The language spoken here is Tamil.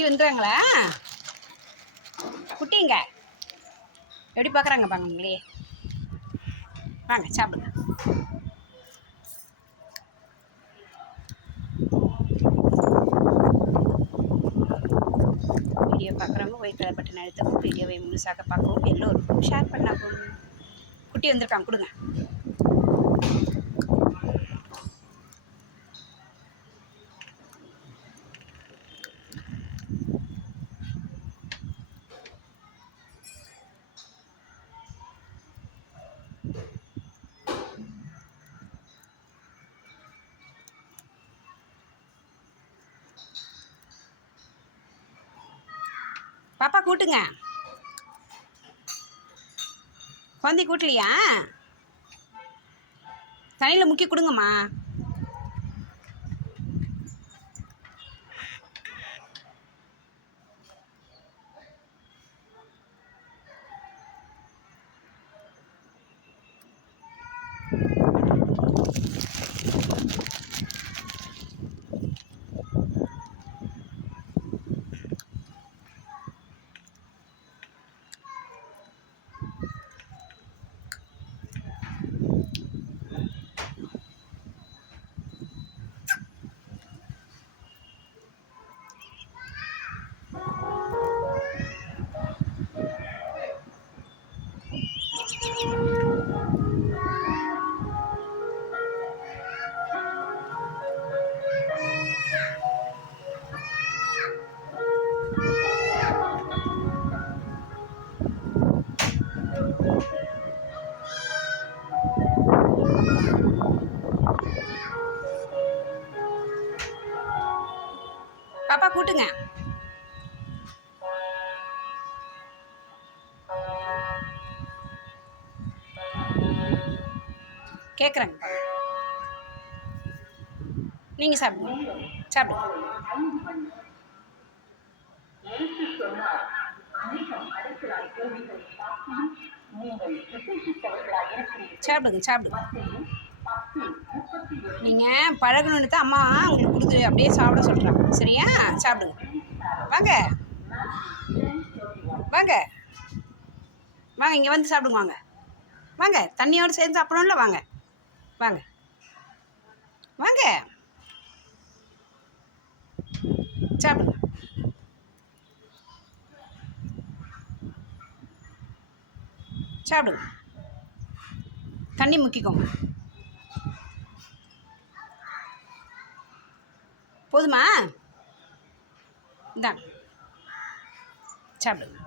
குட்டி வந்துடுறாங்களா குட்டிங்க. எப்படி பார்க்குறாங்க பாங்க உங்களே வாங்க சாப்பிடுங்க வீடியோ பார்க்குறவங்க ஒயிட் கலர் பட்டன் அழுத்தவும் வீடியோவை முழுசாக பார்க்கவும் எல்லோருக்கும் ஷேர் பண்ணாகும் குட்டி வந்திருக்காங்க கொடுங்க. பாப்பா கூட்டுங்க. குழந்தை கூட்டலையா? தண்ணியில் முக்கி கொடுங்கம்மா. பாப்பா கூட்டுங்க. கேட்குறேங்க நீங்கள் சாப்பிடுங்க. சாப்பிடுங்க. சாப்பிடுங்க சாப்பிடுங்க. நீங்கள் பழகணுன்னு தான் அம்மா உங்களுக்கு கொடுத்து அப்படியே சாப்பிட சொல்கிறாங்க சரியா? சாப்பிடுங்க. வாங்க. வாங்க. வாங்க இங்கே வந்து சாப்பிடுங்க வாங்க. வாங்க தண்ணியோடு சேர்ந்து சாப்பிடணும்ல வாங்க. வாங்க. வாங்க. சாப்பிடுங்க. சாப்பிடுங்க. தண்ணி முக்கிக்கோங்க. போதுமா? இந்தாங்க சாப்பிடுங்க